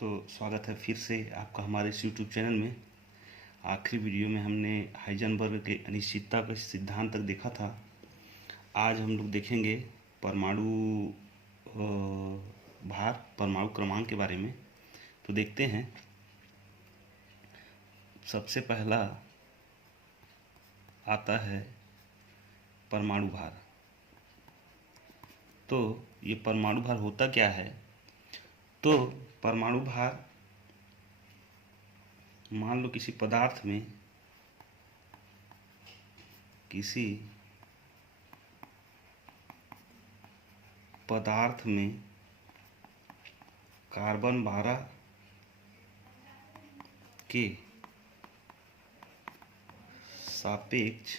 तो स्वागत है फिर से आपका हमारे इस यूट्यूब चैनल में। आखिरी वीडियो में हमने हाइजेनबर्ग के अनिश्चितता के सिद्धांत तक देखा था। आज हम लोग देखेंगे परमाणु भार, परमाणु क्रमांक के बारे में। तो देखते हैं। सबसे पहला आता है परमाणु भार। तो ये परमाणु भार होता क्या है? तो परमाणु भार, मान लो किसी पदार्थ में कार्बन 12 के सापेक्ष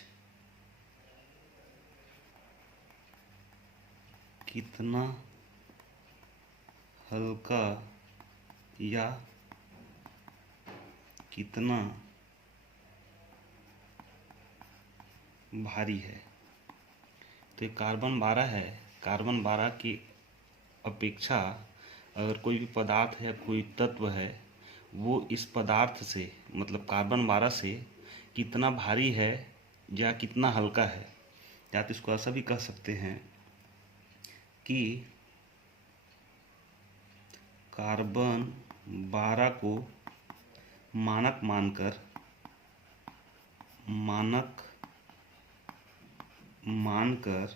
कितना हल्का या कितना भारी है। तो ये कार्बन 12 है। कार्बन 12 की अपेक्षा अगर कोई भी पदार्थ है, कोई तत्व है, वो इस पदार्थ से मतलब कार्बन 12 से कितना भारी है या कितना हल्का है, या तो इसको ऐसा भी कह सकते हैं कि कार्बन 12 को मानक मानकर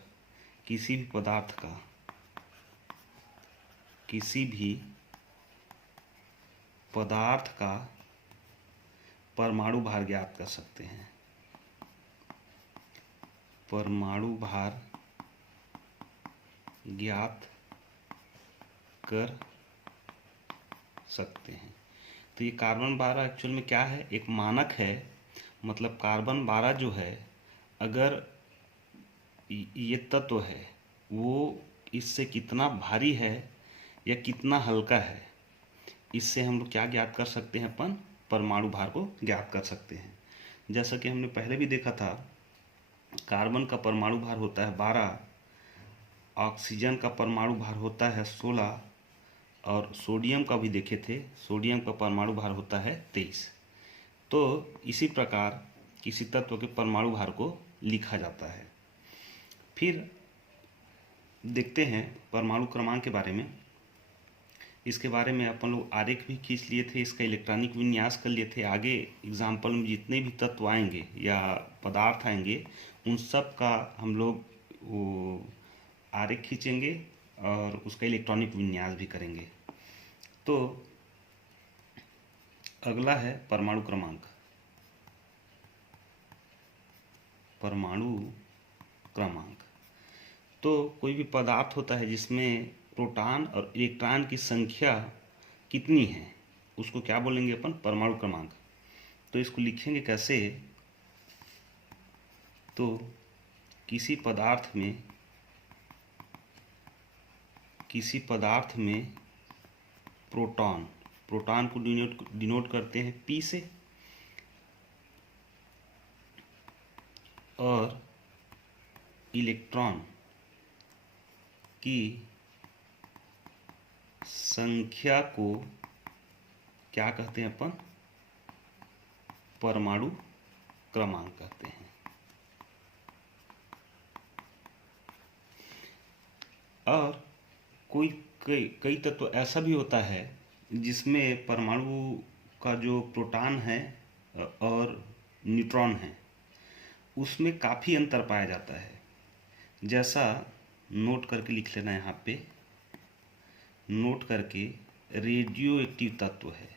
किसी भी पदार्थ का परमाणु भार ज्ञात कर सकते हैं। परमाणु भार ज्ञात कर सकते हैं। तो ये कार्बन 12 एक्चुअल में क्या है? एक मानक है। मतलब कार्बन 12 जो है, अगर ये तत्व है वो इससे कितना भारी है या कितना हल्का है, इससे हम लोग क्या ज्ञात कर सकते हैं? अपन परमाणु भार को ज्ञात कर सकते हैं। जैसा कि हमने पहले भी देखा था, कार्बन का परमाणु भार होता है 12, ऑक्सीजन का परमाणु भार होता है 16, और सोडियम का भी देखे थे, सोडियम का परमाणु भार होता है 23। तो इसी प्रकार किसी तत्व के परमाणु भार को लिखा जाता है। फिर देखते हैं परमाणु क्रमांक के बारे में। इसके बारे में अपन लोग आरेख भी खींच लिए थे, इसका इलेक्ट्रॉनिक विन्यास कर लिए थे। आगे एग्जाम्पल में जितने भी तत्व आएंगे या पदार्थ आएंगे, उन सब का हम लोग वो आरेख खींचेंगे और उसका इलेक्ट्रॉनिक विन्यास भी करेंगे। तो अगला है परमाणु क्रमांक। परमाणु क्रमांक तो कोई भी पदार्थ होता है जिसमें प्रोटॉन और इलेक्ट्रॉन की संख्या कितनी है, उसको क्या बोलेंगे अपन? परमाणु क्रमांक। तो इसको लिखेंगे कैसे? तो किसी पदार्थ में प्रोटॉन को डिनोट करते हैं P से, और इलेक्ट्रॉन की संख्या को क्या कहते हैं अपन? परमाणु क्रमांक कहते हैं। और कई तत्व ऐसा भी होता है जिसमें परमाणु का जो प्रोटॉन है और न्यूट्रॉन है, उसमें काफ़ी अंतर पाया जाता है। जैसा नोट करके लिख लेना, यहाँ पे नोट करके, रेडियो एक्टिव तत्व है।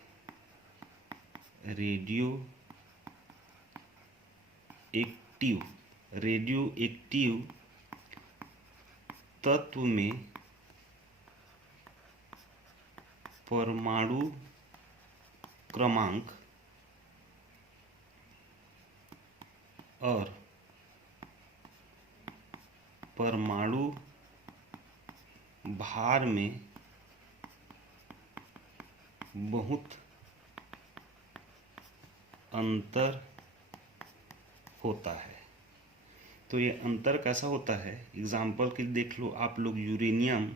रेडियो एक्टिव तत्व में परमाणु क्रमांक और परमाणु भार में बहुत अंतर होता है। तो ये अंतर कैसा होता है? एग्जाम्पल के लिए देख लो आप लोग, यूरेनियम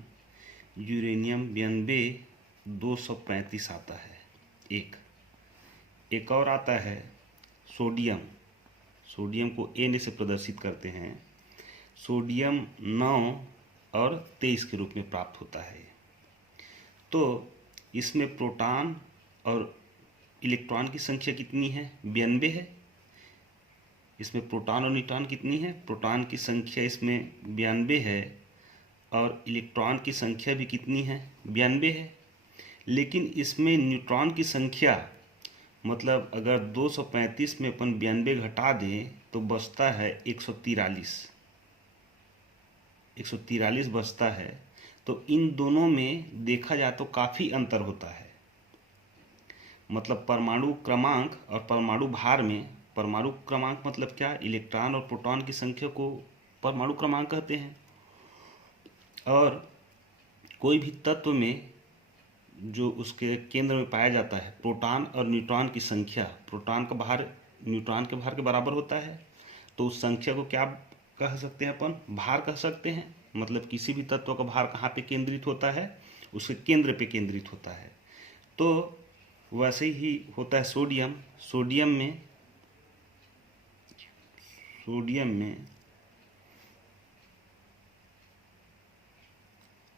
92 235 आता है। एक और आता है सोडियम। सोडियम को N से प्रदर्शित करते हैं। सोडियम 9 और 23 के रूप में प्राप्त होता है। तो इसमें प्रोटॉन और इलेक्ट्रॉन की संख्या कितनी है? 92 है। इसमें प्रोटॉन और न्यूट्रॉन कितनी है? प्रोटॉन की संख्या इसमें 92 है और इलेक्ट्रॉन की संख्या भी कितनी है? 92 है। लेकिन इसमें न्यूट्रॉन की संख्या, मतलब अगर 235 में अपन 92 घटा दें तो बचता है 143 बचता है। तो इन दोनों में देखा जाए तो काफ़ी अंतर होता है। मतलब परमाणु क्रमांक और परमाणु भार में, परमाणु क्रमांक मतलब क्या? इलेक्ट्रॉन और प्रोटॉन की संख्या को परमाणु क्रमांक कहते हैं। और कोई भी तत्व में जो उसके केंद्र में पाया जाता है, प्रोटॉन और न्यूट्रॉन की संख्या, प्रोटॉन का भार न्यूट्रॉन के भार के बराबर होता है, तो उस संख्या को क्या कह सकते हैं अपन? भार कह सकते हैं। मतलब किसी भी तत्व का भार कहाँ पे केंद्रित होता है? उसके केंद्र पे केंद्रित होता है। तो वैसे ही होता है सोडियम।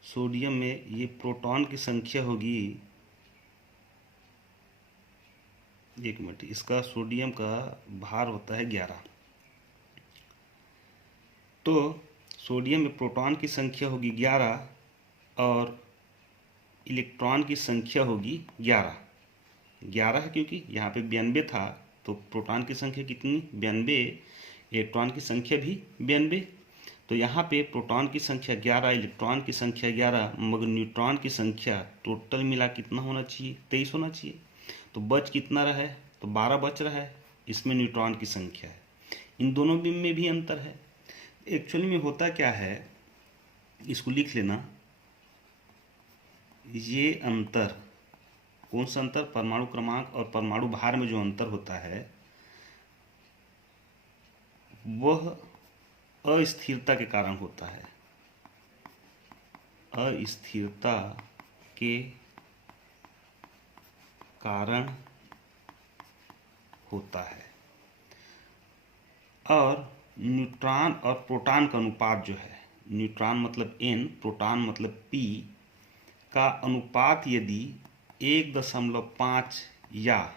सोडियम में ये प्रोटॉन की संख्या होगी, एक मिनट, इसका सोडियम का भार होता है 11। तो सोडियम में प्रोटॉन की संख्या होगी 11 और इलेक्ट्रॉन की संख्या होगी 11 है, क्योंकि यहाँ पे 92 था तो प्रोटॉन की संख्या कितनी? 92, इलेक्ट्रॉन की संख्या भी 92। तो यहाँ पे प्रोटॉन की संख्या 11, इलेक्ट्रॉन की संख्या 11, मगर न्यूट्रॉन की संख्या टोटल मिला कितना होना चाहिए? 23 होना चाहिए। तो बच कितना रहा है? तो 12 बच रहा है। इसमें न्यूट्रॉन की संख्या है। इन दोनों में भी अंतर है। एक्चुअली में होता क्या है, इसको लिख लेना। ये अंतर, कौन सा अंतर? परमाणु क्रमांक और परमाणु भार में जो अंतर होता है वह अस्थिरता के कारण होता है। अस्थिरता के कारण होता है। और न्यूट्रॉन और प्रोटॉन का अनुपात जो है, न्यूट्रॉन मतलब N, प्रोटॉन मतलब P का अनुपात यदि 1.5 या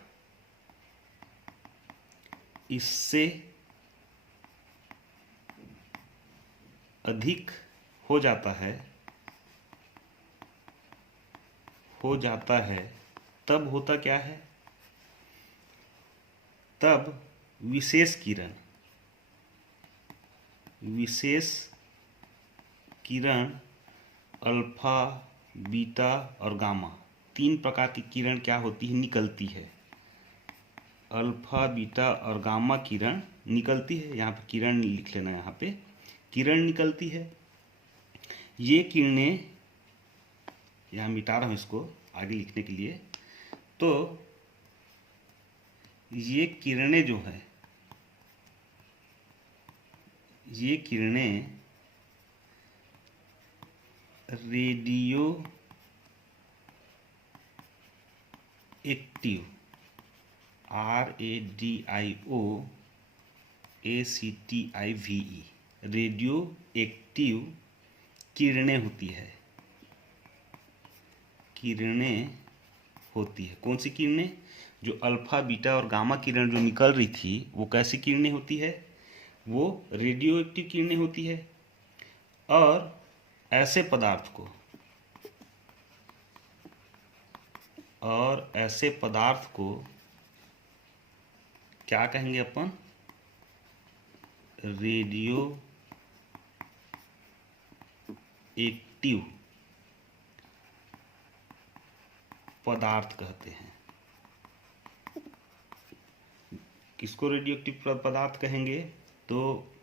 इससे अधिक हो जाता है, तब होता क्या है? तब विशेष किरण अल्फा, बीटा और गामा, 3 प्रकार की किरण क्या होती है? निकलती है। अल्फा, बीटा और गामा किरण निकलती है। यहाँ पे किरण लिख लेना, यहाँ पे किरण निकलती है। ये किरणें, यहाँ मिटा रहा हूँ इसको आगे लिखने के लिए। तो ये किरणें जो है, ये किरणें radio active, RADIOACTIVE, radio active किरणें होती है। कौन सी किरणें? जो अल्फा, बीटा और गामा किरण जो निकल रही थी वो कैसी किरणें होती है? वो रेडियो एक्टिव किरणें होती है। और ऐसे पदार्थ को क्या कहेंगे अपन? रेडियो एक्टिव पदार्थ कहते हैं। किसको रेडियो एक्टिव पदार्थ कहेंगे? तो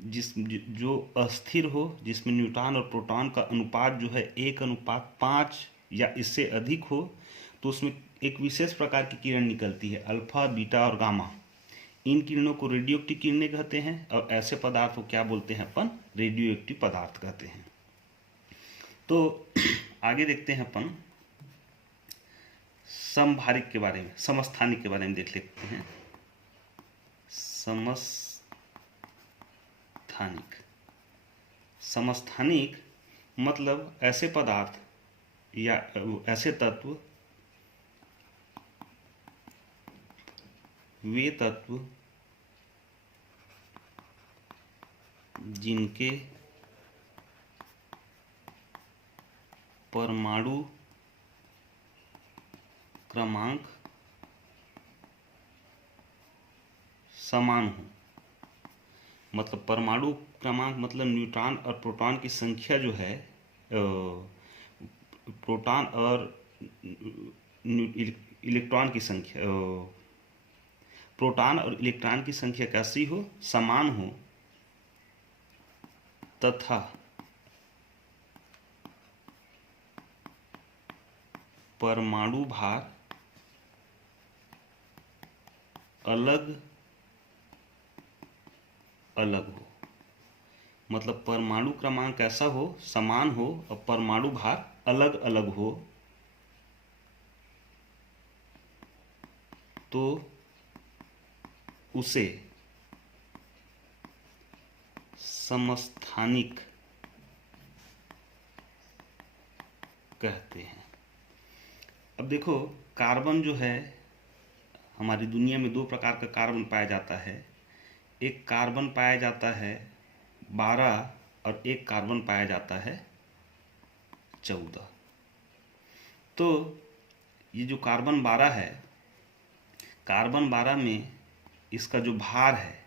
जो अस्थिर हो, जिसमें न्यूट्रॉन और प्रोटॉन का अनुपात जो है 1:5 या इससे अधिक हो, तो उसमें एक विशेष प्रकार की किरण निकलती है, अल्फा, बीटा और गामा। इन किरणों को रेडियो एक्टिव किरणें कहते हैं। और ऐसे पदार्थ को क्या बोलते हैं अपन? रेडियो एक्टिव पदार्थ कहते हैं। तो आगे देखते हैं अपन। समभारिक के बारे में, समस्थानिक के बारे में देख लेते हैं। समस्थानिक, समस्थानिक मतलब ऐसे पदार्थ या ऐसे तत्व, वे तत्व जिनके परमाणु क्रमांक समान हो। मतलब परमाणु क्रमांक मतलब न्यूट्रॉन और प्रोटॉन की संख्या जो है, प्रोटॉन और इलेक्ट्रॉन की संख्या, प्रोटॉन और इलेक्ट्रॉन की संख्या कैसी हो, समान हो, तथा परमाणु भार अलग अलग हो। मतलब परमाणु क्रमांक ऐसा हो, समान हो, और परमाणु भार अलग अलग हो, तो उसे समस्थानिक कहते हैं। अब देखो, कार्बन जो है, हमारी दुनिया में दो प्रकार का कार्बन पाया जाता है। एक कार्बन पाया जाता है 12 और एक कार्बन पाया जाता है 14। तो ये जो कार्बन 12 है, कार्बन 12 में इसका जो भार है,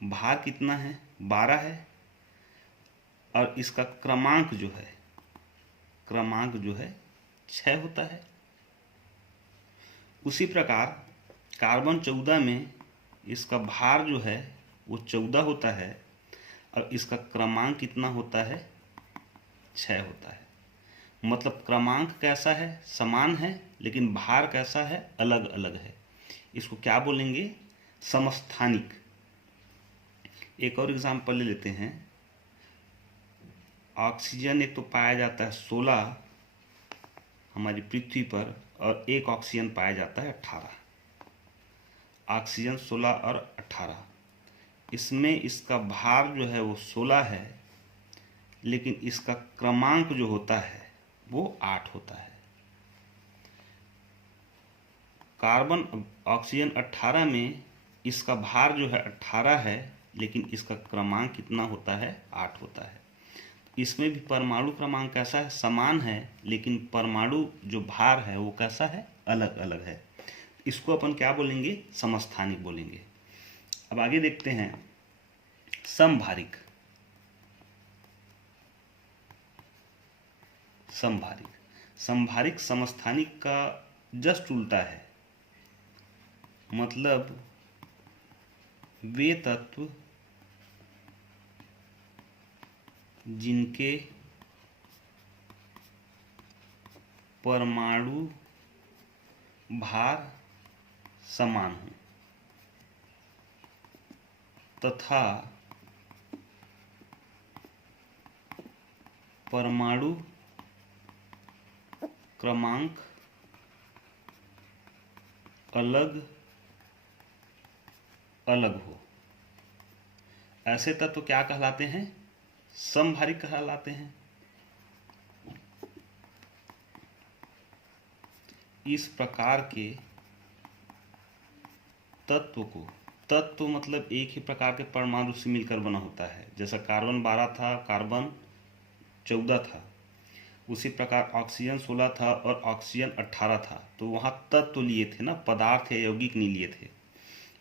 भार कितना है, 12 है, और इसका क्रमांक जो है, क्रमांक जो है 6 होता है। उसी प्रकार कार्बन 14 में इसका भार जो है वो 14 होता है, और इसका क्रमांक कितना होता है, 6 होता है। मतलब क्रमांक कैसा है, समान है, लेकिन भार कैसा है, अलग अलग है। इसको क्या बोलेंगे, समस्थानिक। एक और एग्जांपल ले लेते हैं। ऑक्सीजन एक तो पाया जाता है 16 हमारी पृथ्वी पर, और एक ऑक्सीजन पाया जाता है 18। ऑक्सीजन 16 और 18, इसमें इसका भार जो है वो 16 है, लेकिन इसका क्रमांक जो होता है वो 8 होता है। कार्बन ऑक्सीजन 18 में इसका भार जो है 18 है, लेकिन इसका क्रमांक कितना होता है, 8 होता है। इसमें भी परमाणु क्रमांक कैसा है, समान है, लेकिन परमाणु जो भार है वो कैसा है, अलग अलग है। इसको अपन क्या बोलेंगे, समस्थानिक बोलेंगे। अब आगे देखते हैं समभारिक। समभारिक, समभारिक समस्थानिक का जस्ट उल्टा है। मतलब वे तत्व जिनके परमाणु भार समान हो तथा परमाणु क्रमांक अलग अलग हो, ऐसे तत्व क्या कहलाते हैं, समभारिक कहलाते हैं। इस प्रकार के तत्व को, तत्व मतलब एक ही प्रकार के परमाणु से मिलकर बना होता है। जैसा कार्बन 12 था, कार्बन 14 था, उसी प्रकार ऑक्सीजन 16 था और ऑक्सीजन 18 था। तो वहाँ तत्व लिए थे ना, पदार्थ या यौगिक नहीं लिए थे।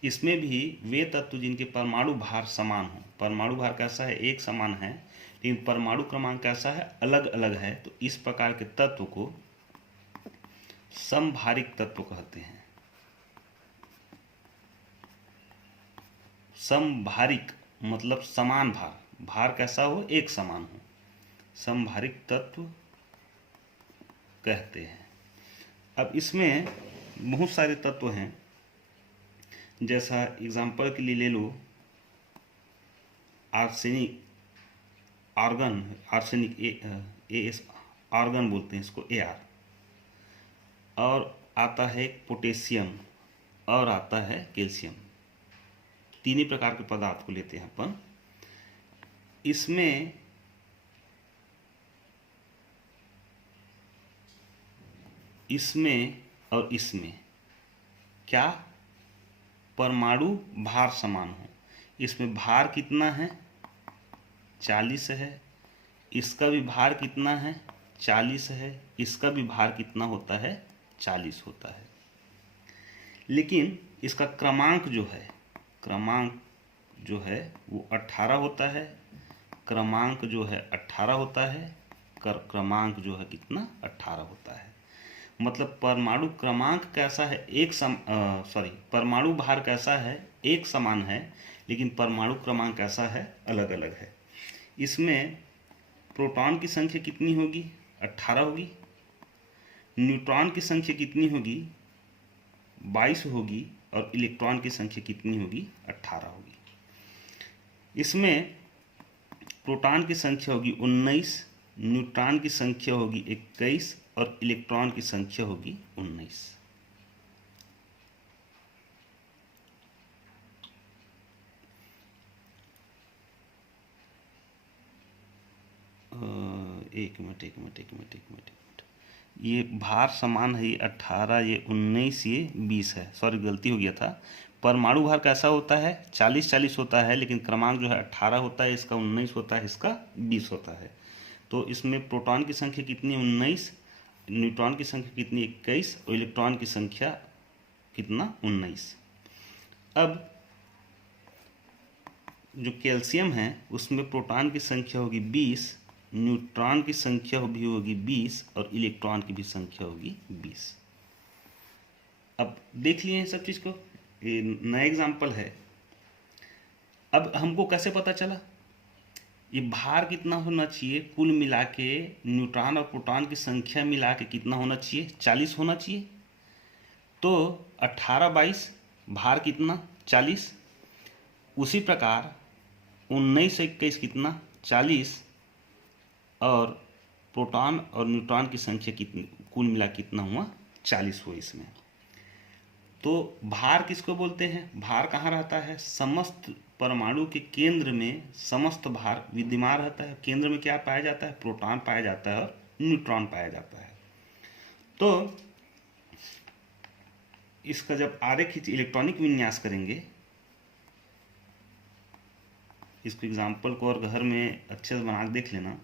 इसमें भी वे तत्व जिनके परमाणु भार समान हो, परमाणु भार कैसा है, एक समान है, लेकिन परमाणु क्रमांक कैसा है, अलग अलग है। तो इस प्रकार के तत्व को समभारिक तत्व कहते हैं। समभारिक मतलब समान भार, भार कैसा हो, एक समान हो, समभारिक तत्व कहते हैं। अब इसमें बहुत सारे तत्व हैं। जैसा एग्जाम्पल के लिए ले लो arsenic, argon, arsenic AS, argon बोलते हैं इसको AR, और आता है पोटेशियम और आता है कैल्शियम। तीन ही प्रकार के पदार्थ को लेते हैं अपन। इसमें और इसमें क्या परमाणु भार समान हो। इसमें भार कितना है 40 है, इसका भी भार कितना है 40 है, इसका भी भार कितना होता है 40 होता है। लेकिन इसका क्रमांक जो है वो 18 होता है। क्रमांक जो है 18 होता है, क्रमांक जो है कितना 18 होता है। मतलब परमाणु क्रमांक कैसा है परमाणु भार कैसा है एक समान है, लेकिन परमाणु क्रमांक कैसा है अलग अलग है। इसमें प्रोटॉन की संख्या कितनी होगी 18 होगी, न्यूट्रॉन की संख्या कितनी होगी 22 होगी, और इलेक्ट्रॉन की संख्या कितनी होगी 18 होगी। इसमें प्रोटॉन की संख्या होगी 19, न्यूट्रॉन की संख्या होगी 21 और इलेक्ट्रॉन की संख्या होगी 19। एक मिनट। ये भार समान है, ये 18, ये 19, ये 20 है। सॉरी गलती हो गया था। परमाणु भार कैसा होता है 40-40 होता है, लेकिन क्रमांक जो है 18 होता है, इसका 19 होता है, इसका 20 होता है। तो इसमें प्रोटॉन की संख्या कितनी 19, न्यूट्रॉन की संख्या कितनी 21 और इलेक्ट्रॉन की संख्या कितना 19। अब जो कैल्शियम है उसमें प्रोटॉन की संख्या होगी 20, न्यूट्रॉन की संख्या भी होगी 20 और इलेक्ट्रॉन की भी संख्या होगी 20। अब देख लिए सब चीज़ को, ये नया एग्जाम्पल है। अब हमको कैसे पता चला ये भार कितना होना चाहिए, कुल मिला के न्यूट्रॉन और प्रोटॉन की संख्या मिला के कितना होना चाहिए 40 होना चाहिए। तो 18-22 भार कितना 40, उसी प्रकार 19-21 कितना 40 और प्रोटॉन और न्यूट्रॉन की संख्या कितनी कुल मिला कितना हुआ 40 हुआ इसमें। तो भार किसको बोलते हैं, भार कहाँ रहता है समस्त परमाणु के केंद्र में समस्त भार विद्यमान रहता है। केंद्र में क्या पाया जाता है प्रोटॉन पाया जाता है और न्यूट्रॉन पाया जाता है। तो इसका जब आरेख इलेक्ट्रॉनिक विन्यास करेंगे, इसको एग्जाम्पल को और घर में अच्छे से बना देख लेना।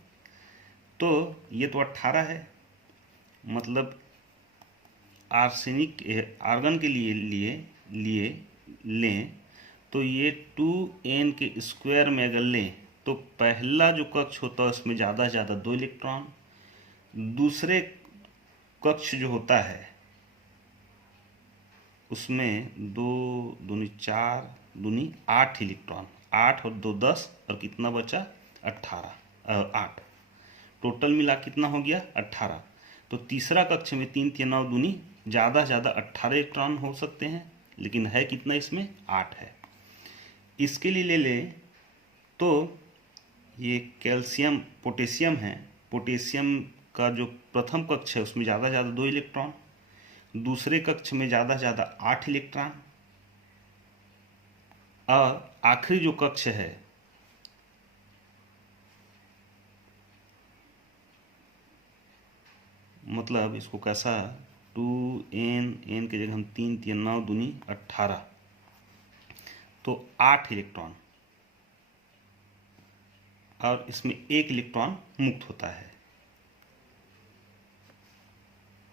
तो ये तो 18 है, मतलब आर्सेनिक आर्गन के लिए लें तो ये 2n के स्क्वायर में अगर लें तो पहला जो कक्ष होता है उसमें ज़्यादा से ज़्यादा 2 इलेक्ट्रॉन, दूसरे कक्ष जो होता है उसमें 2 दूनी 4 दूनी 8 इलेक्ट्रॉन, 8 और 2 10 और कितना बचा 8 टोटल मिला कितना हो गया 18। तो तीसरा कक्ष में 3 3 9 दूनी ज़्यादा से ज़्यादा 18 इलेक्ट्रॉन हो सकते हैं, लेकिन है कितना इसमें 8 है। इसके लिए ले लें तो ये कैल्शियम पोटेशियम है, पोटेशियम का जो प्रथम कक्ष है उसमें ज़्यादा से ज़्यादा 2 इलेक्ट्रॉन, दूसरे कक्ष में ज़्यादा से ज़्यादा 8 इलेक्ट्रॉन, और आखिरी जो कक्ष है मतलब इसको कैसा 2n के जगह हम 3 3 9 दूनी 18, तो 8 इलेक्ट्रॉन और इसमें 1 इलेक्ट्रॉन मुक्त होता है।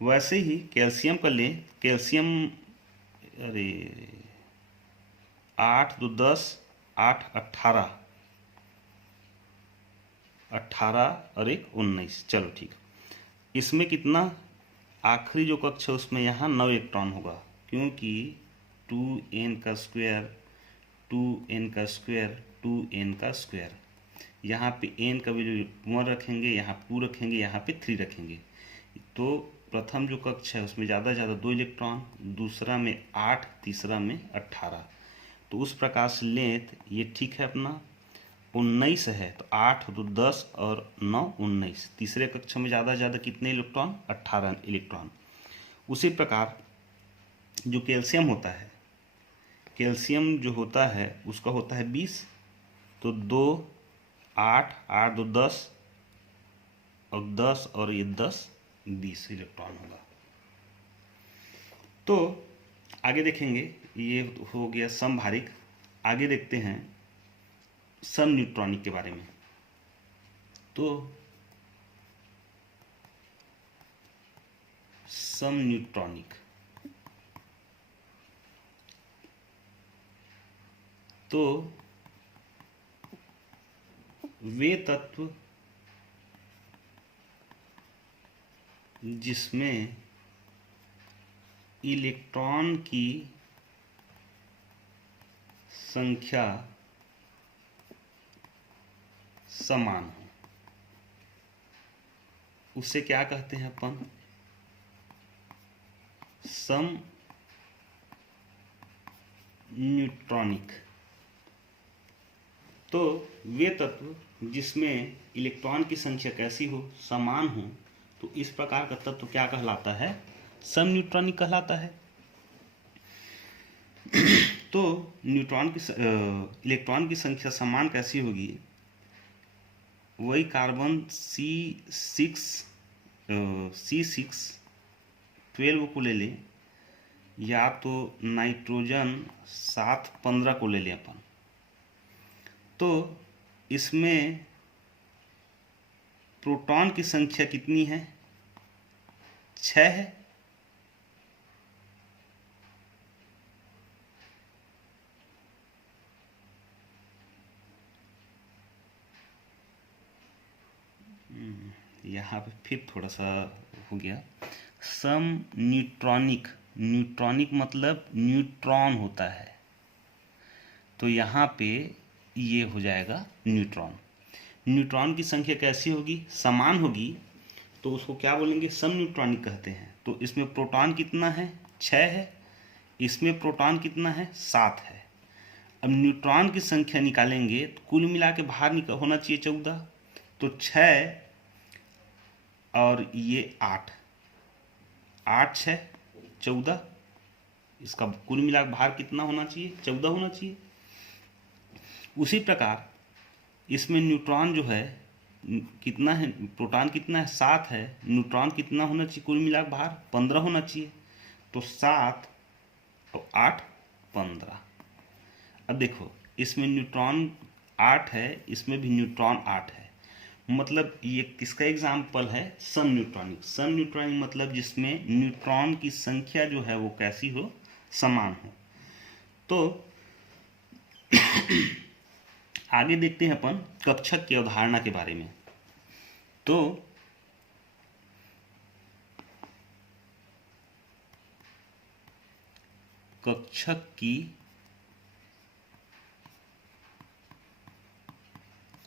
वैसे ही कैल्शियम का लें, कैल्शियम 8 2 10 8 18 और 1 19। चलो ठीक, इसमें कितना आखिरी जो कक्ष है उसमें यहाँ 9 इलेक्ट्रॉन होगा, क्योंकि 2n का स्क्वायर 2n का स्क्वायर 2n का स्क्वायर, यहाँ पे n का वैल्यू 1 रखेंगे, यहाँ 2 रखेंगे, यहाँ पे 3 रखेंगे। तो प्रथम जो कक्ष है उसमें ज़्यादा से ज़्यादा 2 इलेक्ट्रॉन, दूसरा में 8, तीसरा में 18। तो उस प्रकार से लें ये ठीक है अपना 19 है, तो 8 2 10 और 9 19। तीसरे कक्ष में ज़्यादा से ज़्यादा कितने इलेक्ट्रॉन 18 इलेक्ट्रॉन। उसी प्रकार जो कैल्शियम होता है, कैल्शियम जो होता है उसका होता है 20, तो 2 8 8 2 10 और 10 और ये 10 20 इलेक्ट्रॉन होगा। तो आगे देखेंगे, ये हो गया समभारिक। आगे देखते हैं सम न्यूट्रॉनिक के बारे में। तो सम न्यूट्रॉनिक, तो वे तत्व जिसमें इलेक्ट्रॉन की संख्या समान हो, उसे क्या कहते हैं अपन? सम न्यूट्रॉनिक। तो वे तत्व जिसमें इलेक्ट्रॉन की संख्या कैसी हो? समान हो, तो इस प्रकार का तत्व क्या कहलाता है? सम न्यूट्रॉनिक कहलाता है। तो इलेक्ट्रॉन की संख्या समान कैसी होगी? वही कार्बन C6 12 को ले लें, या तो नाइट्रोजन 7 15 को ले लें अपन, तो इसमें प्रोटॉन की संख्या कितनी है? 6 है। यहाँ पे फिर थोड़ा सा हो गया। सम न्यूट्रॉनिक, न्यूट्रॉनिक मतलब न्यूट्रॉन होता है, तो यहाँ पे ये हो जाएगा न्यूट्रॉन। न्यूट्रॉन की संख्या कैसी होगी? समान होगी, तो उसको क्या बोलेंगे? सम न्यूट्रॉनिक कहते हैं। तो इसमें प्रोटॉन कितना है? 6 है। इसमें प्रोटॉन कितना है? 7 है। अब न्यूट्रॉन की संख्या निकालेंगे तो कुल मिला के बाहर होना चाहिए 14, तो 6 और ये 8, 8 6 14, इसका कुल मिला के बाहर कितना होना चाहिए? 14 होना चाहिए। उसी प्रकार इसमें न्यूट्रॉन जो है कितना है? प्रोटॉन कितना है? 7 है। न्यूट्रॉन कितना होना चाहिए कुल मिला के बाहर? 15 होना चाहिए। तो 7 और 8 15। अब देखो, इसमें न्यूट्रॉन 8 है, इसमें भी न्यूट्रॉन 8 है, मतलब ये किसका एग्जाम्पल है? सम न्यूट्रॉनिक। सम न्यूट्रॉनिक मतलब जिसमें न्यूट्रॉन की संख्या जो है वो कैसी हो? समान हो। तो आगे देखते हैं अपन कक्षक की अवधारणा के बारे में। तो कक्षक की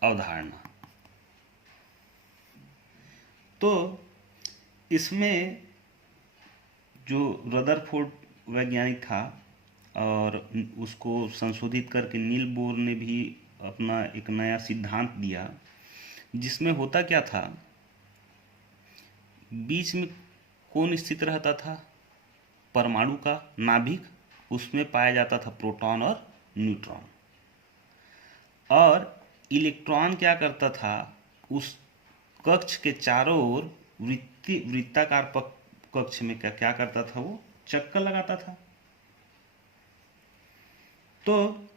अवधारणा, तो इसमें जो रदरफोर्ड वैज्ञानिक था और उसको संशोधित करके नील बोर ने भी अपना एक नया सिद्धांत दिया, जिसमें होता क्या था? बीच में कौन स्थित रहता था? परमाणु का नाभिक, उसमें पाया जाता था प्रोटॉन और न्यूट्रॉन। और इलेक्ट्रॉन क्या करता था? उस कक्ष के चारों ओर वृत्ताकार कक्ष में क्या करता था? वो चक्कर लगाता था। तो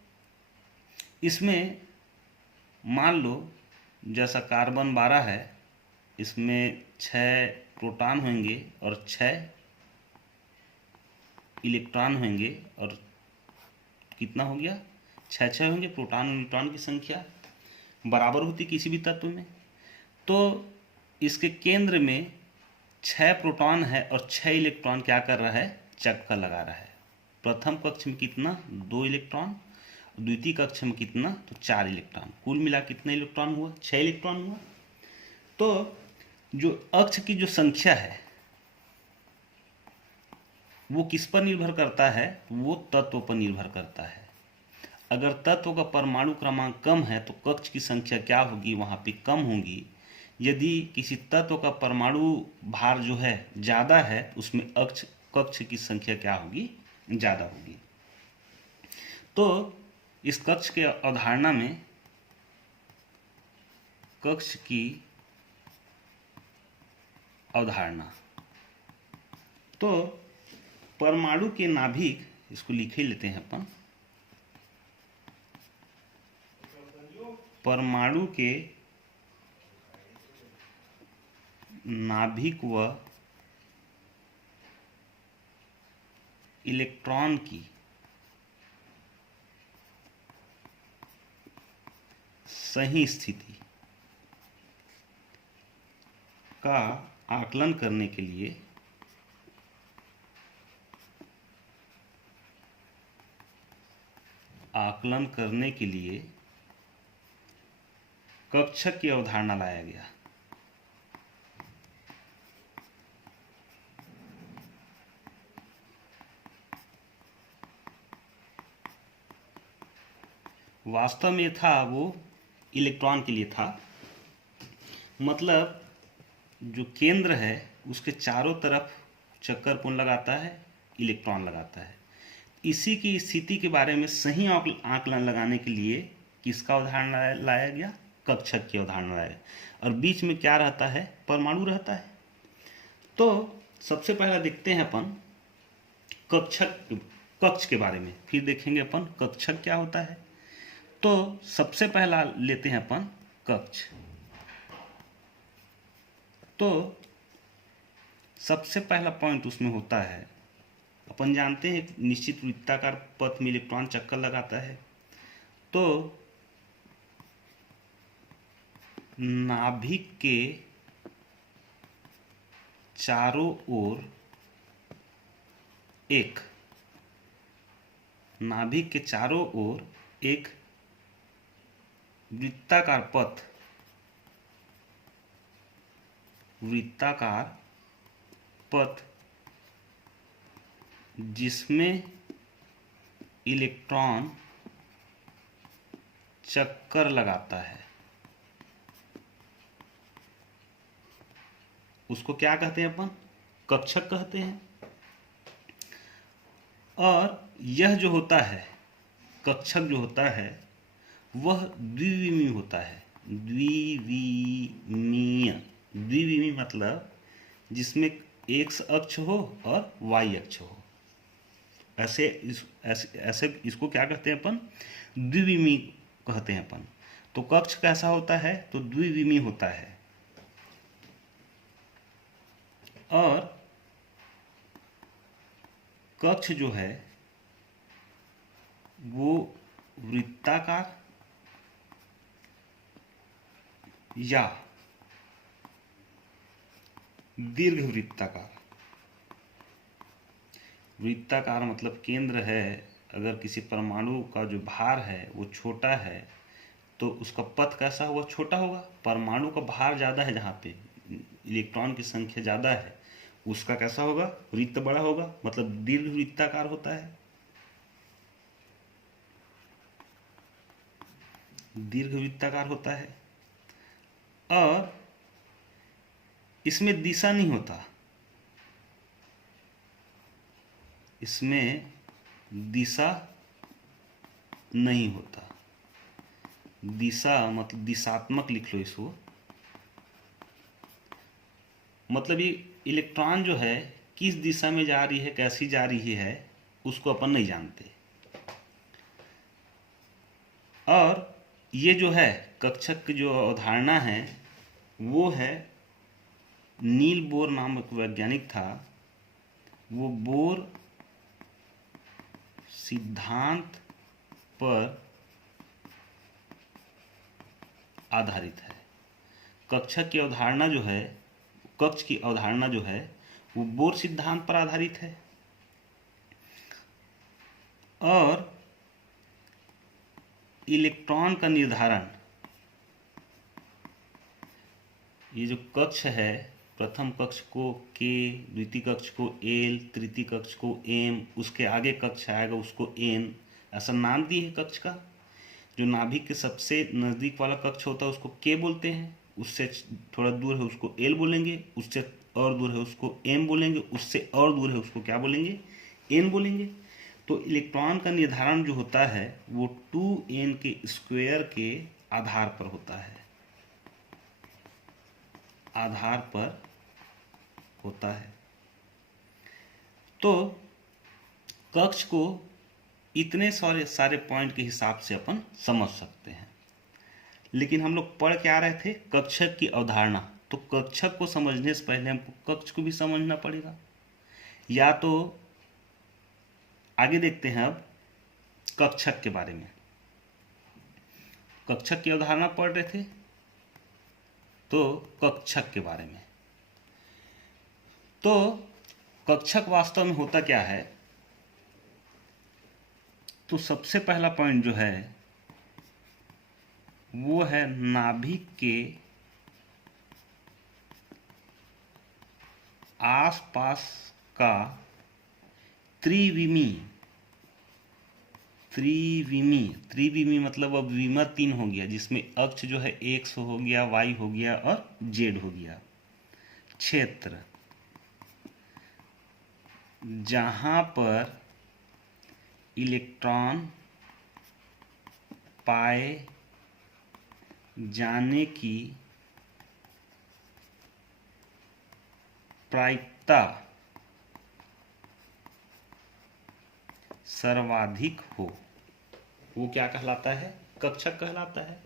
इसमें मान लो जैसा कार्बन 12 है, इसमें 6 प्रोटॉन होंगे और 6 इलेक्ट्रॉन होंगे, और कितना हो गया? 6 होंगे। प्रोटॉन और न्यूट्रॉन की संख्या बराबर होती किसी भी तत्व में। तो इसके केंद्र में 6 प्रोटॉन है और 6 इलेक्ट्रॉन क्या कर रहा है? चक्कर लगा रहा है। प्रथम कक्ष में कितना? 2 इलेक्ट्रॉन। द्वितीय कक्ष में कितना? तो 4 इलेक्ट्रॉन। कुल मिला कितना इलेक्ट्रॉन हुआ? 6 इलेक्ट्रॉन हुआ। तो जो अक्ष की जो संख्या है वो किस पर निर्भर करता है? वो तत्व पर निर्भर करता है। अगर तत्व का परमाणु क्रमांक कम है तो कक्ष की संख्या क्या होगी? वहाँ पे कम होगी। यदि किसी तत्व का परमाणु भार जो है ज़्यादा है, उसमें कक्ष की संख्या क्या होगी? ज़्यादा होगी। तो इस कक्ष के अवधारणा में कक्ष की अवधारणा, तो परमाणु के नाभिक, इसको लिख ही लेते हैं अपन, परमाणु के नाभिक व इलेक्ट्रॉन की सही स्थिति का आकलन करने के लिए कक्षक की अवधारणा लाया गया। वास्तव में था वो इलेक्ट्रॉन के लिए था, मतलब जो केंद्र है उसके चारों तरफ चक्कर कौन लगाता है? इलेक्ट्रॉन लगाता है। इसी की स्थिति के बारे में सही आकलन लगाने के लिए किसका उदाहरण लाया गया? कक्षक की अवधारणा लाया गया। और बीच में क्या रहता है? परमाणु रहता है। तो सबसे पहला देखते हैं अपन कक्ष के बारे में, फिर देखेंगे अपन कक्षक क्या होता है। तो सबसे पहला लेते हैं अपन कक्ष। तो सबसे पहला पॉइंट उसमें होता है, अपन जानते हैं निश्चित वृत्ताकार पथ में इलेक्ट्रॉन चक्कर लगाता है। तो नाभिक के चारों ओर एक वृत्ताकार पथ जिसमें इलेक्ट्रॉन चक्कर लगाता है, उसको क्या कहते हैं अपन? कक्षक कहते हैं। और यह जो होता है कक्षक जो होता है वह द्विविमीय होता है। द्विविमीय मतलब जिसमें एक्स अक्ष हो और वाई अक्ष हो। ऐसे इसको क्या कहते हैं अपन? द्विविमीय कहते हैं अपन। तो कक्ष कैसा होता है? तो द्विविमीय होता है। और कक्ष जो है वो वृत्ताकार या दीर्घ वृत्ताकार मतलब केंद्र है। अगर किसी परमाणु का जो भार है वो छोटा है तो उसका पथ कैसा होगा? छोटा होगा। परमाणु का भार ज़्यादा है, जहाँ पे इलेक्ट्रॉन की संख्या ज़्यादा है उसका कैसा होगा? वृत्त बड़ा होगा, मतलब दीर्घ वृत्ताकार होता है। दीर्घ वृत्ताकार होता है। और इसमें दिशा नहीं होता, इसमें दिशा नहीं होता। दिशा मतलब दिशात्मक लिख लो इसको। मतलब ये इलेक्ट्रॉन जो है किस दिशा में जा रही है, कैसी जा रही है, उसको अपन नहीं जानते। और ये जो है कक्षक की जो अवधारणा है वो है, नील बोर नामक वैज्ञानिक था, वो बोर सिद्धांत पर आधारित है। कक्षक की अवधारणा जो है, कक्ष की अवधारणा जो है वो बोर सिद्धांत पर आधारित है। और इलेक्ट्रॉन का निर्धारण, ये जो कक्ष है, प्रथम कक्ष को के, द्वितीय कक्ष को एल, तृतीय कक्ष को एम, उसके आगे कक्ष आएगा उसको एन, ऐसा नाम दिए है कक्ष का। जो नाभिक के सबसे नज़दीक वाला कक्ष होता है उसको के बोलते हैं, उससे थोड़ा दूर है उसको एल बोलेंगे, उससे और दूर है उसको एम बोलेंगे, उससे और दूर है उसको क्या बोलेंगे? एन बोलेंगे। तो इलेक्ट्रॉन का निर्धारण जो होता है वो 2n के स्क्वायर के आधार पर होता है, आधार पर होता है। तो कक्ष को इतने सारे सारे पॉइंट के हिसाब से अपन समझ सकते हैं, लेकिन हम लोग पढ़ क्या रहे थे, कक्षक की अवधारणा। तो कक्षक को समझने से पहले हमको कक्ष को भी समझना पड़ेगा। या तो आगे देखते हैं अब कक्षक के बारे में। कक्षक की अवधारणा पढ़ रहे थे, तो कक्षक के बारे में। तो कक्षक वास्तव में होता क्या है, तो सबसे पहला पॉइंट जो है वो है नाभिक के आसपास का त्रिविमी। त्रिविमी मतलब अब विमा 3 हो गया, जिसमें अक्ष जो है एक्स हो गया, वाई हो गया और जेड हो गया। क्षेत्र जहां पर इलेक्ट्रॉन पाए जाने की प्रायिकता सर्वाधिक हो, वो क्या कहलाता है, कक्षक कहलाता है।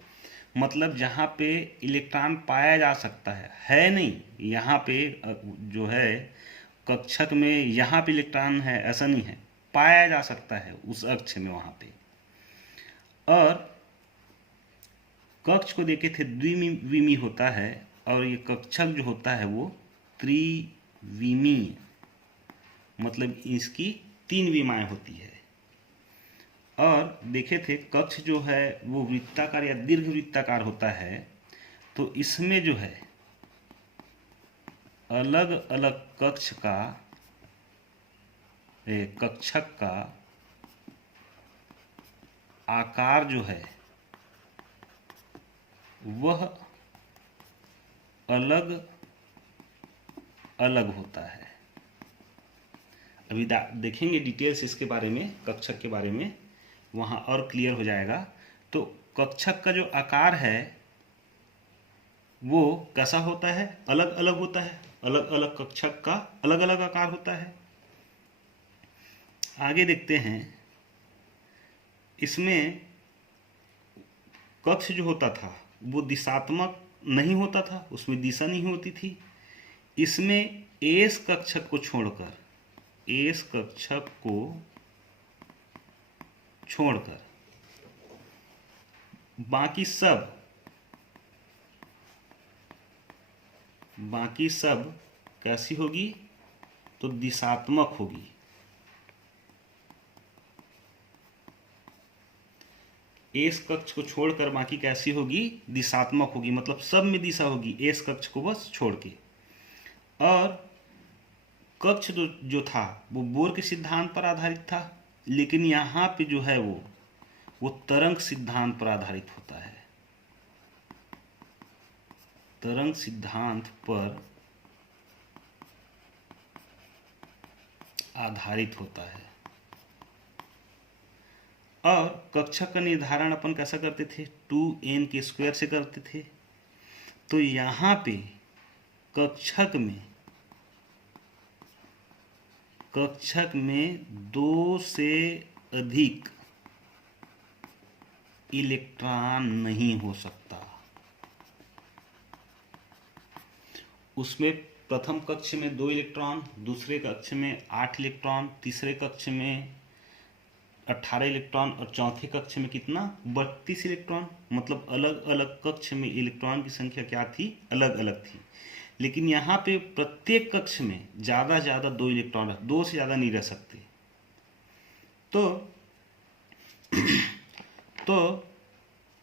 मतलब जहाँ पे इलेक्ट्रॉन पाया जा सकता है नहीं, यहाँ पे जो है कक्षक में यहाँ पे इलेक्ट्रॉन है ऐसा नहीं है, पाया जा सकता है उस अक्ष में वहाँ पे। और कक्ष को देखे थे द्विविमी होता है, और ये कक्षक जो होता है वो त्रिविमी, मतलब इसकी 3 विमाएं होती है। और देखे थे कक्ष जो है वो वृत्ताकार या दीर्घ वृत्ताकार होता है, तो इसमें जो है अलग अलग कक्षक का आकार जो है वह अलग अलग होता है। अभी देखेंगे डिटेल्स इसके बारे में, कक्षक के बारे में, वहाँ और क्लियर हो जाएगा। तो कक्षक का जो आकार है वो कैसा होता है, अलग अलग होता है। अलग अलग कक्षक का अलग अलग आकार होता है। आगे देखते हैं, इसमें कक्ष जो होता था वो दिशात्मक नहीं होता था, उसमें दिशा नहीं होती थी। इसमें एस कक्षक को छोड़कर बाकी सब कैसी होगी, तो दिशात्मक होगी। एस कक्ष को छोड़कर बाकी कैसी होगी, दिशात्मक होगी, मतलब सब में दिशा होगी एस कक्ष को बस छोड़ के। और कक्ष जो था वो बोर के सिद्धांत पर आधारित था, लेकिन यहाँ पे जो है वो तरंग सिद्धांत पर आधारित होता है। तरंग सिद्धांत पर आधारित होता है। और कक्षक का निर्धारण अपन कैसा करते थे, 2n के स्क्वायर से करते थे। तो यहाँ पे कक्षक में 2 से अधिक इलेक्ट्रॉन नहीं हो सकता। उसमें प्रथम कक्ष में 2 इलेक्ट्रॉन, दूसरे कक्ष में 8 इलेक्ट्रॉन, तीसरे कक्ष में 18 इलेक्ट्रॉन और चौथे कक्ष में कितना, 32 इलेक्ट्रॉन। मतलब अलग अलग कक्ष में इलेक्ट्रॉन की संख्या क्या थी, अलग अलग थी। लेकिन यहाँ पे प्रत्येक कक्ष में ज़्यादा 2 इलेक्ट्रॉन, 2 से ज़्यादा नहीं रह सकते। तो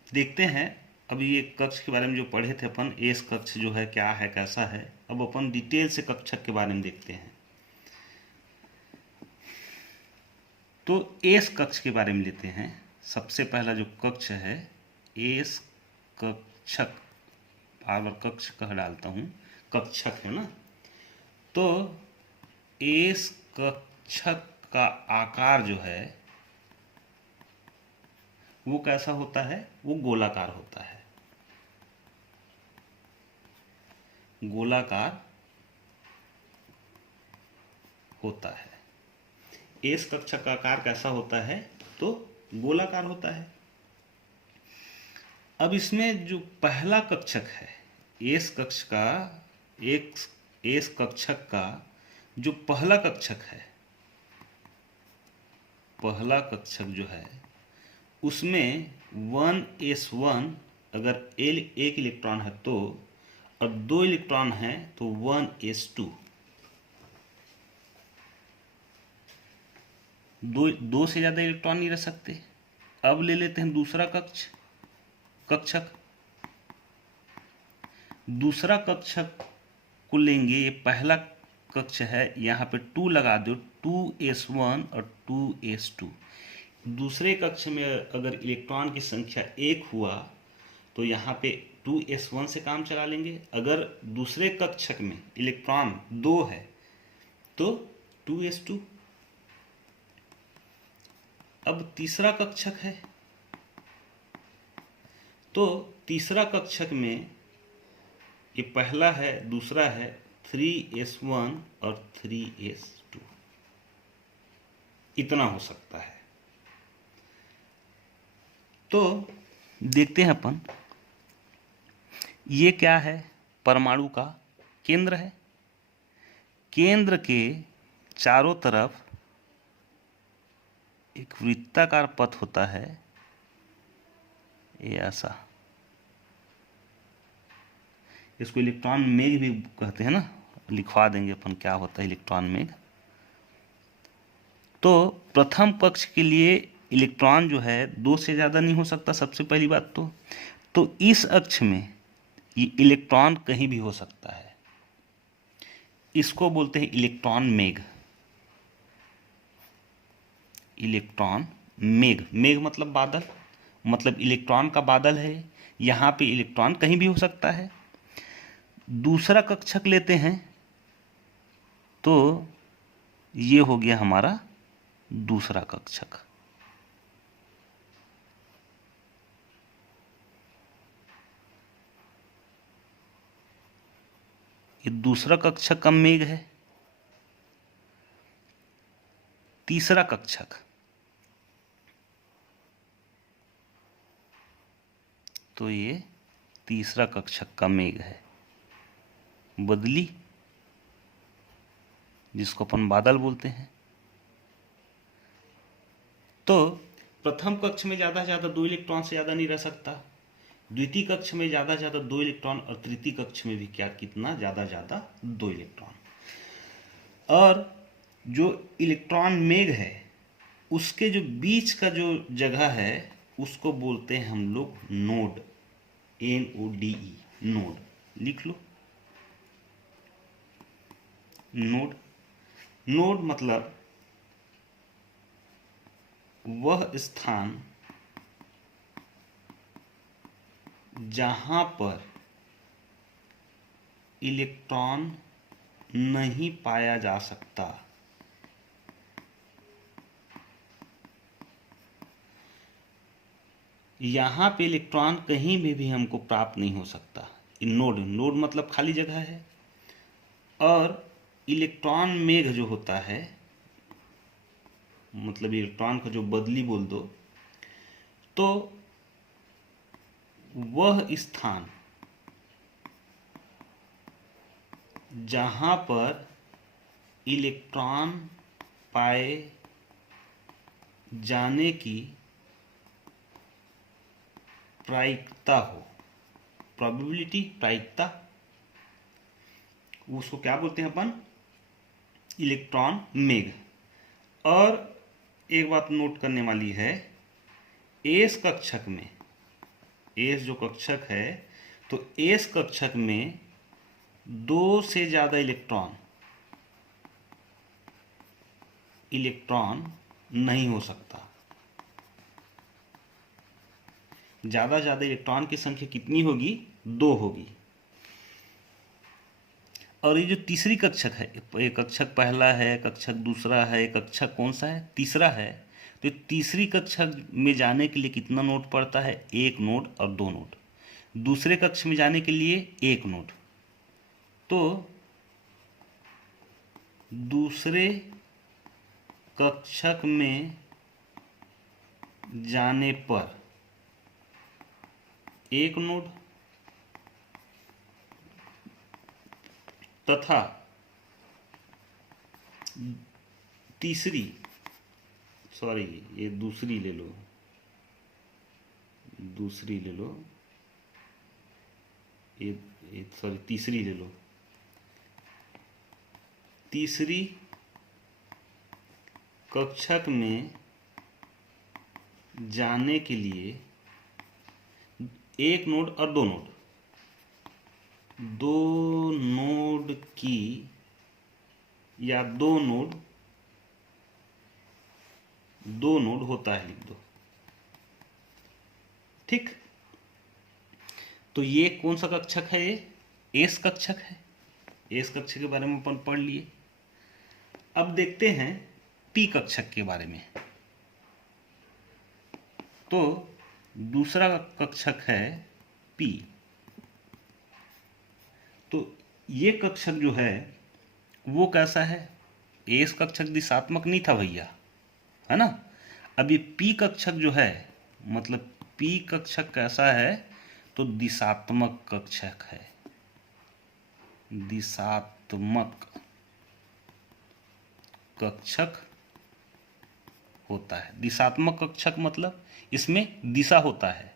देखते हैं अभी ये कक्ष के बारे में जो पढ़े थे अपन, एस कक्ष जो है क्या है, कैसा है। अब अपन डिटेल से कक्षक के बारे में देखते हैं। तो एस कक्ष के बारे में लेते हैं। सबसे पहला जो कक्ष है एस कक्षक, बार कक्ष कह डालता हूँ, कक्षक है ना। तो एस कक्षक का आकार जो है वो कैसा होता है, वो गोलाकार होता है, गोलाकार होता है। एस कक्षक का आकार कैसा होता है, तो गोलाकार होता है। अब इसमें जो पहला कक्षक है, एस कक्ष का एक एस कक्षक का जो पहला कक्षक है, पहला कक्षक जो है उसमें 1s1 अगर एक इलेक्ट्रॉन है तो, और 2 इलेक्ट्रॉन है तो 1s2। दो से ज़्यादा इलेक्ट्रॉन नहीं रह सकते। अब ले लेते हैं दूसरा कक्षक। दूसरा कक्षक को लेंगे, ये पहला कक्ष है, यहाँ पे 2 लगा दो, 2s1 और 2s2। दूसरे कक्ष में अगर इलेक्ट्रॉन की संख्या 1 हुआ तो यहाँ पे 2s1 से काम चला लेंगे। अगर दूसरे कक्षक में इलेक्ट्रॉन 2 है तो 2s2। अब तीसरा कक्षक है, तो तीसरा कक्षक में ये पहला है, दूसरा है, 3s1 और 3s2, इतना हो सकता है। तो देखते हैं अपन, ये क्या है, परमाणु का केंद्र है। केंद्र के चारों तरफ एक वृत्ताकार पथ होता है, ये ऐसा, इसको इलेक्ट्रॉन मेघ भी कहते हैं ना, लिखवा देंगे अपन क्या होता है इलेक्ट्रॉन मेघ। तो प्रथम कक्ष के लिए इलेक्ट्रॉन जो है 2 से ज़्यादा नहीं हो सकता, सबसे पहली बात तो इस अक्ष में ये इलेक्ट्रॉन कहीं भी हो सकता है, इसको बोलते हैं इलेक्ट्रॉन मेघ। इलेक्ट्रॉन मेघ, मेघ मतलब बादल, मतलब इलेक्ट्रॉन का बादल है, यहाँ पे इलेक्ट्रॉन कहीं भी हो सकता है। दूसरा कक्षक लेते हैं तो ये हो गया हमारा दूसरा कक्षक। ये दूसरा कक्षक का मेघ है। तीसरा कक्षक, तो ये तीसरा कक्षक का मेघ है, बदली, जिसको अपन बादल बोलते हैं। तो प्रथम कक्ष में ज़्यादा से ज़्यादा 2 इलेक्ट्रॉन से ज़्यादा नहीं रह सकता, द्वितीय कक्ष में ज़्यादा से ज़्यादा 2 इलेक्ट्रॉन, और तृतीय कक्ष में भी क्या, कितना, ज़्यादा से ज़्यादा 2 इलेक्ट्रॉन। और जो इलेक्ट्रॉन मेघ है उसके जो बीच का जो जगह है उसको बोलते हैं हम लोग नोड, NODE, नोड, लिख लो। नोड, नोड मतलब वह स्थान जहां पर इलेक्ट्रॉन नहीं पाया जा सकता। यहाँ पे इलेक्ट्रॉन कहीं भी हमको प्राप्त नहीं हो सकता। नोड, नोड मतलब खाली जगह है। और इलेक्ट्रॉन मेघ जो होता है, मतलब इलेक्ट्रॉन का जो बदली बोल दो, तो वह स्थान जहाँ पर इलेक्ट्रॉन पाए जाने की प्रायिकता हो, प्रोबेबिलिटी, प्रायिकता, उसको क्या बोलते हैं अपन, इलेक्ट्रॉन मेघ। और एक बात नोट करने वाली है, एस कक्षक में, एस जो कक्षक है, तो एस कक्षक में 2 से ज़्यादा इलेक्ट्रॉन नहीं हो सकता। ज़्यादा से ज़्यादा इलेक्ट्रॉन की संख्या कितनी होगी, 2 होगी। और ये जो तीसरी कक्षक है, ये कक्षक पहला है, कक्षक दूसरा है, कक्षक कौन सा है, तीसरा है। तो ये तीसरी कक्षक में जाने के लिए कितना नोड पड़ता है, 1 नोड और 2 नोड। दूसरे कक्ष में जाने के लिए 1 नोड। तो दूसरे कक्षक में जाने पर 1 नोड तथा तीसरी, सॉरी ये दूसरी ले लो, दूसरी ले लो, ये सॉरी तीसरी ले लो। तीसरी कक्षक में जाने के लिए 1 नोड और 2 नोड, 2 नोड की या 2 नोड, 2 नोड होता है, लिख दो। ठीक, तो ये कौन सा कक्षक है, ये एस कक्षक है। एस कक्षक के बारे में अपन पढ़ लिए। अब देखते हैं पी कक्षक के बारे में। तो दूसरा कक्षक है पी। तो ये कक्षक जो है वो कैसा है, एस कक्षक दिशात्मक नहीं था भैया, है ना। अब ये पी कक्षक जो है, मतलब पी कक्षक कैसा है, तो दिशात्मक कक्षक है। दिशात्मक कक्षक होता है। दिशात्मक कक्षक मतलब इसमें दिशा होता है।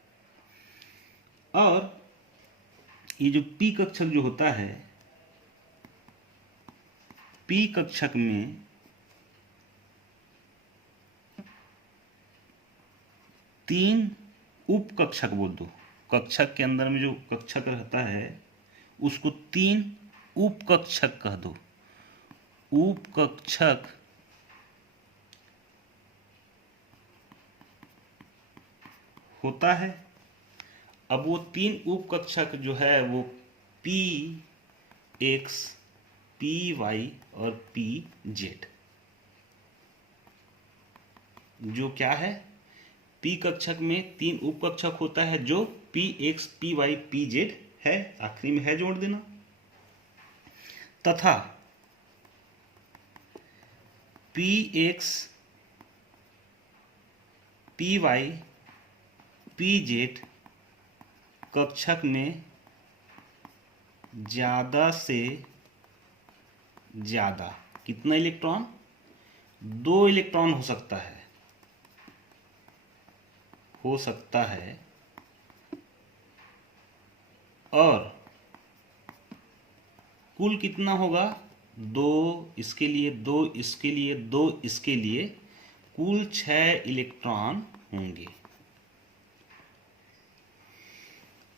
और ये जो पी कक्षक जो होता है, पी कक्षक में तीन उप कक्षक बोल दो। कक्षक के अंदर में जो कक्षक रहता है उसको 3 उप कक्षक कह दो। उप कक्षक होता है। अब वो 3 उप कक्षक जो है वो पी एक्स, पी वाई और पी जेड, जो क्या है, पी कक्षक में 3 उप कक्षक होता है जो p x, p y, p z है, आखिरी में है जोड़ देना। तथा p x, p y, p z कक्षक में ज्यादा से ज्यादा कितना इलेक्ट्रॉन, 2 इलेक्ट्रॉन हो सकता है, और कुल कितना होगा, 2 इसके लिए, 2 इसके लिए, 2 इसके लिए, कुल 6 इलेक्ट्रॉन होंगे।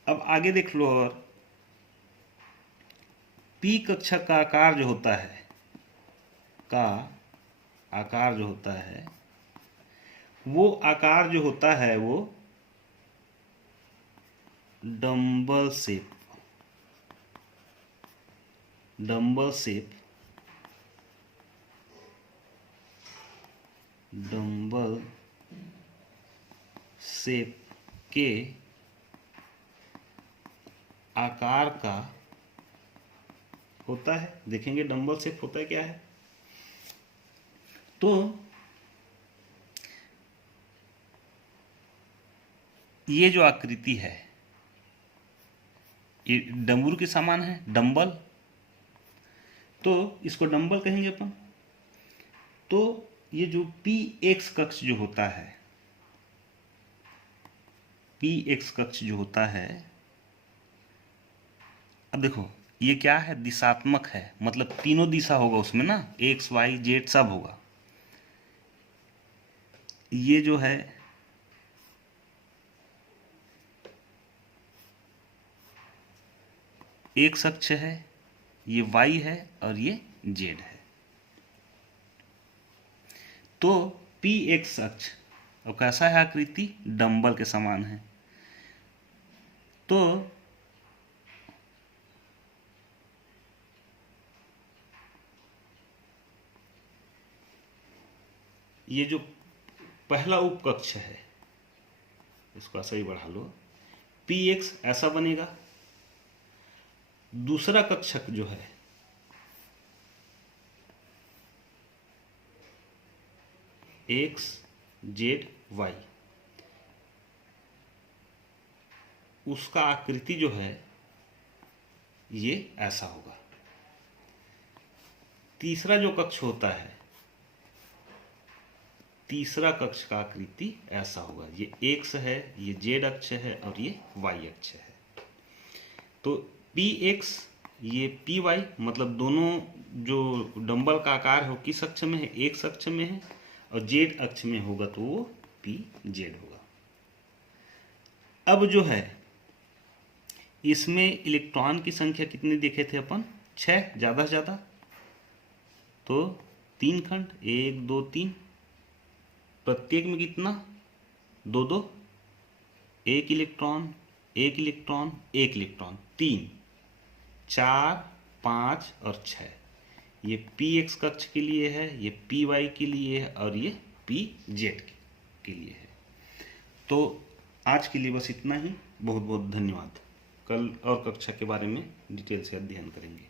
अब आगे देख लो। और पी कक्षक का आकार जो होता है, वो आकार जो होता है वो डंबल शेप, डंबल शेप के आकार का होता है। देखेंगे डंबल शेप होता है क्या है। तो ये जो आकृति है ये डमरू के समान है, डंबल, तो इसको डंबल कहेंगे अपन। तो ये जो पी एक्स कक्ष जो होता है, पी एक्स कक्ष जो होता है, अब देखो ये क्या है, दिशात्मक है, मतलब तीनों दिशा होगा उसमें ना, एक्स वाई जेड सब होगा। ये जो है एक्स अक्ष है, ये वाई है और ये जेड है। तो पी एक्स अक्ष और कैसा है आकृति, डंबल के समान है। तो ये जो पहला उपकक्ष है इसको ऐसा ही बढ़ा लो, पी एक्स ऐसा बनेगा। दूसरा कक्षक जो है एक्स जेड वाई, उसका आकृति जो है ये ऐसा होगा। तीसरा जो कक्ष होता है, तीसरा कक्ष का आकृति ऐसा होगा। ये एक्स है, ये जेड अक्ष है और ये वाई अक्ष है। तो पी एक्स ये पी वाई, मतलब दोनों जो डंबल का आकार है वो किस अक्ष में है, एक्स अक्ष में है, और जेड अक्ष में होगा तो वो पी जेड होगा। अब जो है इसमें इलेक्ट्रॉन की संख्या कितनी देखे थे अपन, 6 ज़्यादा से ज़्यादा, तो 3 खंड, 1 2 3, प्रत्येक में कितना, 2 2, 1 इलेक्ट्रॉन 1 इलेक्ट्रॉन 1 इलेक्ट्रॉन, 3 4 5 और 6। ये पी एक्स कक्ष के लिए है, ये पी वाई के लिए है और ये पी जेड के लिए है। तो आज के लिए बस इतना ही। बहुत बहुत धन्यवाद। कल और कक्षा के बारे में डिटेल से अध्ययन करेंगे।